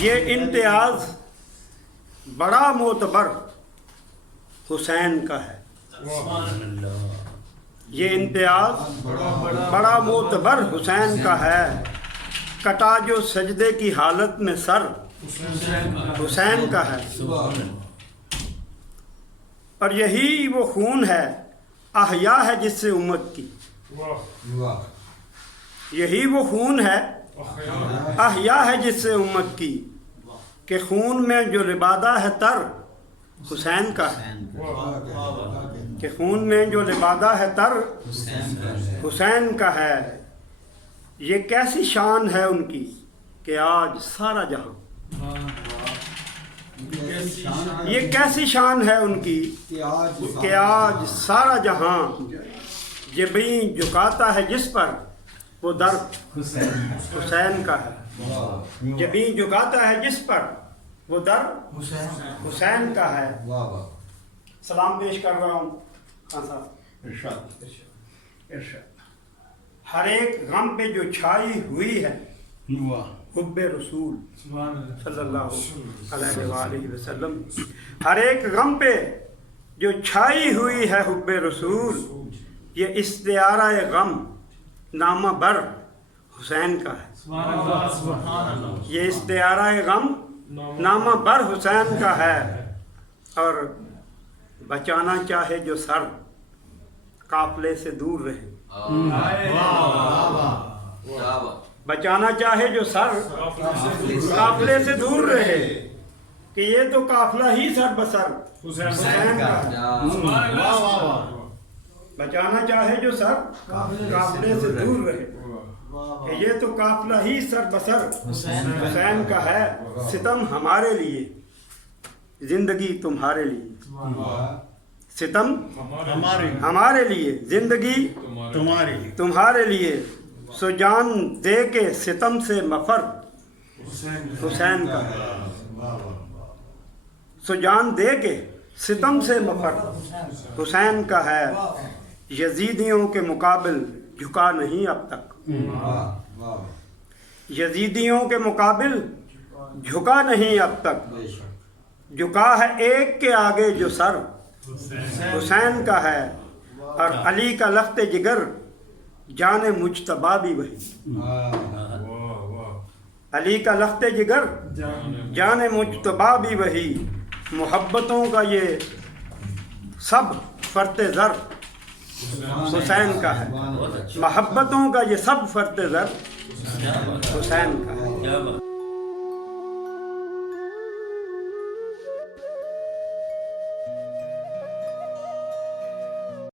یہ امتیاز بڑا معتبر حسین کا ہے. یہ امتیاز بڑا معتبر حسین کا ہے. کٹا جو سجدے کی حالت میں سر حسین کا ہے. اور یہی وہ خون ہے احیا ہے جس سے امت کی. یہی وہ خون ہے احیا ہے جس سے امت کی کہ خون میں جو لبادہ ہے تر حسین کا ہے. کہ خون میں جو لبادہ ہے تر حسین کا ہے. یہ کیسی شان ہے ان کی کہ آج سارا جہاں. یہ کیسی شان ہے ان کی کہ آج سارا جہاں جبیں جھکاتا ہے جس پر وہ در حسین کا ہے. جبیں جھکاتا ہے جس پر وہ در حسین کا ہے. سلام پیش کر رہا ہوں خان صاحب. ہر ایک غم پہ جو چھائی ہوئی ہے حب رسول صلی اللہ علیہ وآلہ وسلم. ہر ایک غم پہ جو چھائی ہوئی ہے حب رسول. یہ استعارہ غم نامہ بر حسین کا ہے. یہ استعارہ غم نامہ بر حسین کا ہے. اور بچانا چاہے جو سر قافلے سے دور رہے. بچانا چاہے جو سر قافلے سے دور رہے کہ یہ تو قافلہ ہی سر بسر حسین کا ہے. بچانا چاہے جو سر قافلے سے دور رہے کہ یہ تو قافلہ ہی سر بسر حسین کا ہے. ستم ہمارے لیے زندگی تمہارے لیے. ستم ہمارے لیے زندگی تمہارے لیے. سو جان دے کے ستم سے مفر حسین کا ہے. سو جان دے کے ستم سے مفر حسین کا ہے. یزیدیوں کے مقابل جھکا نہیں اب تک. یزیدیوں کے مقابل جھکا نہیں اب تک. جھکا ہے ایک کے آگے جو سر حسین کا ہے. اور علی کا لخت جگر جان مجتبیٰ بھی وہی. علی کا لخت جگر جان مجتبیٰ بھی وہی. محبتوں کا یہ سب فرت زر حسین کا ہے. محبتوں کا یہ سب فرت زر حسین کا ہے.